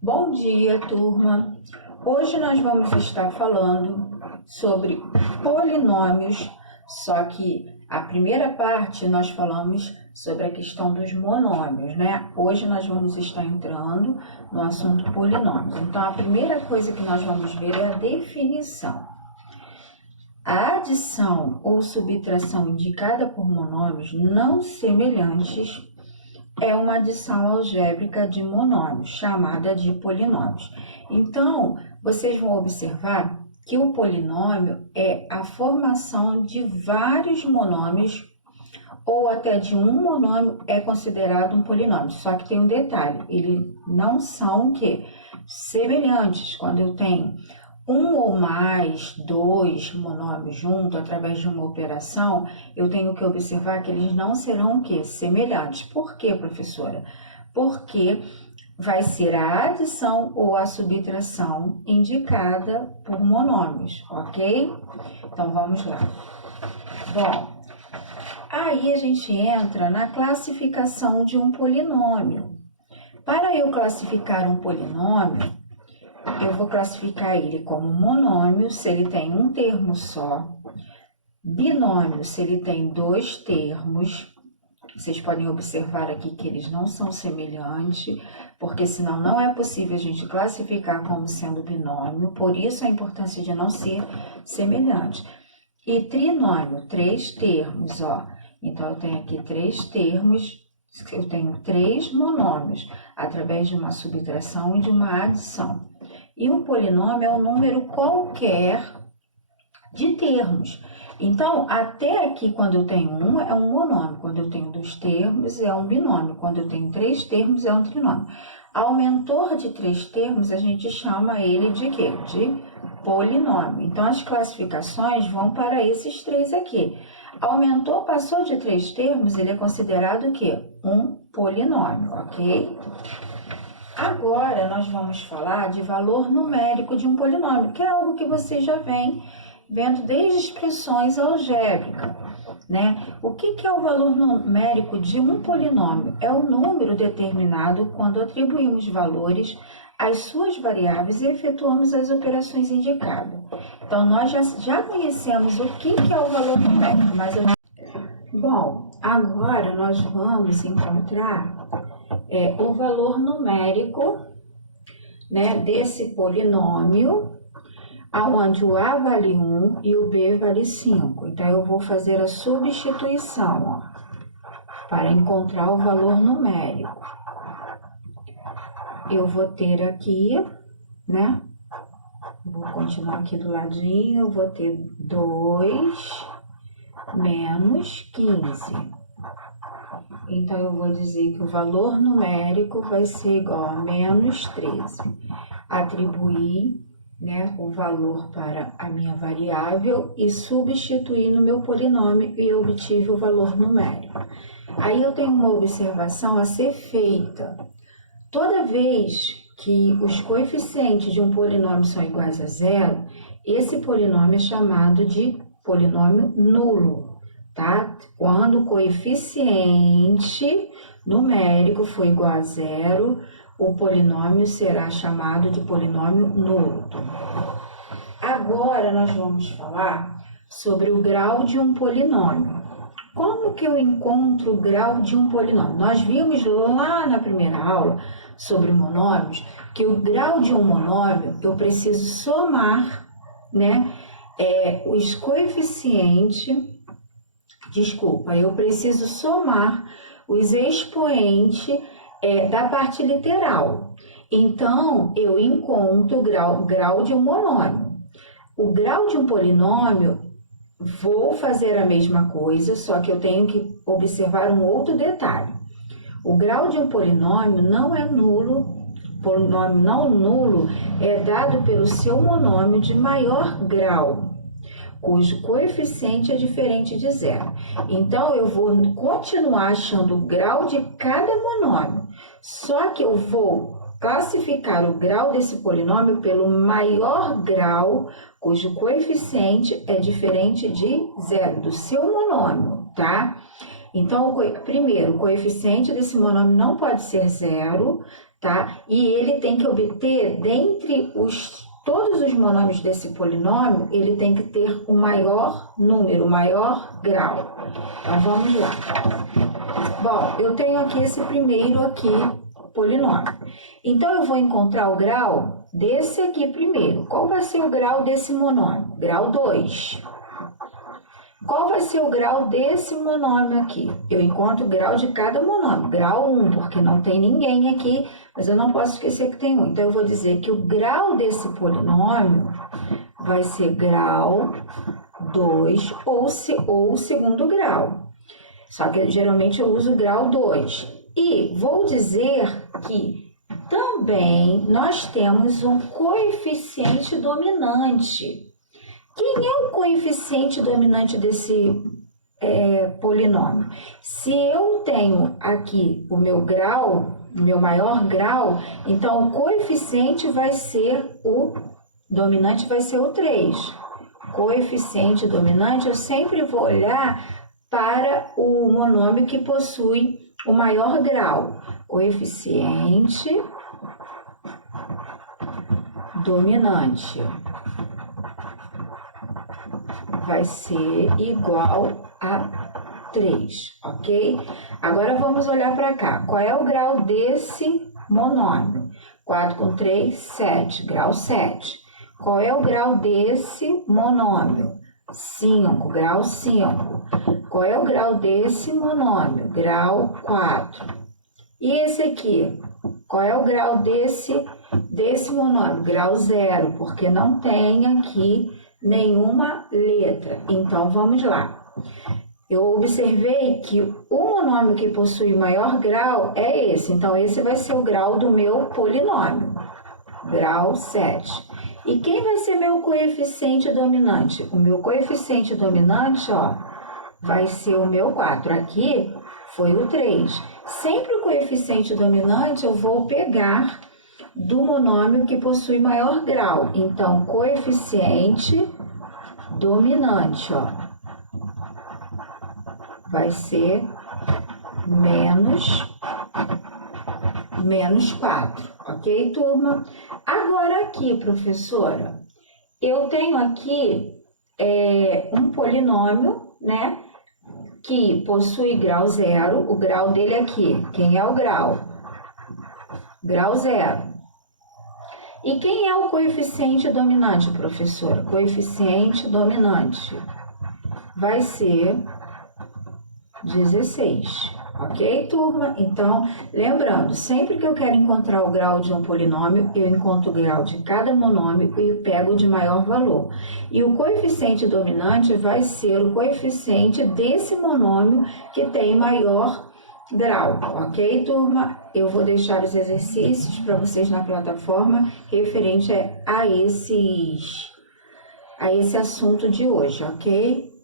Bom dia, turma! Hoje nós vamos estar falando sobre polinômios, só que a primeira parte nós falamos sobre a questão dos monômios, né? Hoje nós vamos estar entrando no assunto polinômios. Então, a primeira coisa que nós vamos ver é a definição. A adição ou subtração indicada por monômios não semelhantes é uma adição algébrica de monômios, chamada de polinômios. Então, vocês vão observar que o polinômio é a formação de vários monômios, ou até de um monômio é considerado um polinômio. Só que tem um detalhe, eles não são o quê? Semelhantes. Quando eu tenho um ou mais, dois monômios juntos, através de uma operação, eu tenho que observar que eles não serão o quê? Semelhantes. Por quê, professora? Porque vai ser a adição ou a subtração indicada por monômios, ok? Então, vamos lá. Bom, aí a gente entra na classificação de um polinômio. Para eu classificar um polinômio, eu vou classificar ele como monômio, se ele tem um termo só, binômio, se ele tem dois termos. Vocês podem observar aqui que eles não são semelhantes, porque senão não é possível a gente classificar como sendo binômio, por isso a importância de não ser semelhante. E trinômio, três termos, ó. Então, eu tenho aqui três termos, eu tenho três monômios, através de uma subtração e de uma adição. E um polinômio é um número qualquer de termos. Então, até aqui, quando eu tenho um, é um monômio. Quando eu tenho dois termos, é um binômio. Quando eu tenho três termos, é um trinômio. Aumentor de três termos, a gente chama ele de quê? De polinômio. Então, as classificações vão para esses três aqui. Aumentor passou de três termos, ele é considerado o quê? Um polinômio, ok? Agora, nós vamos falar de valor numérico de um polinômio, que é algo que você já vem vendo desde expressões algébricas, né? O que é o valor numérico de um polinômio? É o número determinado quando atribuímos valores às suas variáveis e efetuamos as operações indicadas. Então, nós já conhecemos o que é o valor numérico, mas Bom, agora nós vamos encontrar o valor numérico, né, desse polinômio, onde o A vale 1 e o B vale 5. Então, eu vou fazer a substituição, ó, para encontrar o valor numérico. Eu vou ter aqui, né, vou continuar aqui do ladinho, eu vou ter 2 menos 15. Então, eu vou dizer que o valor numérico vai ser igual a menos 13. Atribuir, né, o valor para a minha variável e substituir no meu polinômio e obtive o valor numérico. Aí eu tenho uma observação a ser feita. Toda vez que os coeficientes de um polinômio são iguais a zero, esse polinômio é chamado de polinômio nulo, tá? Quando o coeficiente numérico for igual a zero, o polinômio será chamado de polinômio nulo. Agora, nós vamos falar sobre o grau de um polinômio. Como que eu encontro o grau de um polinômio? Nós vimos lá na primeira aula sobre monômios que o grau de um monômio eu preciso somar, né, os coeficientes, eu preciso somar os expoentes da parte literal. Então, eu encontro o grau de um monômio. O grau de um polinômio, vou fazer a mesma coisa, só que eu tenho que observar um outro detalhe. O grau de um polinômio não é nulo, polinômio não nulo é dado pelo seu monômio de maior grau, cujo coeficiente é diferente de zero. Então, eu vou continuar achando o grau de cada monômio, só que eu vou classificar o grau desse polinômio pelo maior grau, cujo coeficiente é diferente de zero, do seu monômio, tá? Então, primeiro, o coeficiente desse monômio não pode ser zero, tá? E ele tem que obter, dentre todos os monômios desse polinômio, ele tem que ter o maior número, o maior grau. Então, vamos lá. Bom, eu tenho aqui esse primeiro aqui, polinômio. Então, eu vou encontrar o grau desse aqui primeiro. Qual vai ser o grau desse monômio? Grau 2. Qual vai ser o grau desse monômio aqui? Eu encontro o grau de cada monômio. Grau 1, porque não tem ninguém aqui, mas eu não posso esquecer que tem 1. Então, eu vou dizer que o grau desse polinômio vai ser grau 2 ou o segundo grau. Só que geralmente eu uso o grau 2. E vou dizer que também nós temos um coeficiente dominante. Quem é o coeficiente dominante desse polinômio? Se eu tenho aqui o meu grau, o meu maior grau, então o coeficiente vai ser o dominante, vai ser o 3. Coeficiente dominante, eu sempre vou olhar para o monômio que possui o maior grau. Coeficiente dominante vai ser igual a 3, ok? Agora vamos olhar para cá. Qual é o grau desse monômio? 4 com 3, 7, grau 7. Qual é o grau desse monômio? 5, grau 5. Qual é o grau desse monômio? Grau 4. E esse aqui? Qual é o grau desse monômio? Grau 0, porque não tem aqui nenhuma letra. Então, vamos lá. Eu observei que o monômio que possui maior grau é esse. Então, esse vai ser o grau do meu polinômio. Grau 7. E quem vai ser meu coeficiente dominante? O meu coeficiente dominante, ó, vai ser o meu 4. Aqui foi o 3. Sempre o coeficiente dominante eu vou pegar do monômio que possui maior grau. Então, coeficiente dominante, ó, vai ser menos 4, ok, turma? Agora aqui, professora, eu tenho aqui um polinômio, né, que possui grau 0, o grau dele aqui. Quem é o grau? Grau 0. E quem é o coeficiente dominante, professora? Coeficiente dominante vai ser 16, ok, turma? Então, lembrando, sempre que eu quero encontrar o grau de um polinômio, eu encontro o grau de cada monômio e pego o de maior valor. E o coeficiente dominante vai ser o coeficiente desse monômio que tem maior grau, ok, turma? Eu vou deixar os exercícios para vocês na plataforma referente a esse assunto de hoje, ok?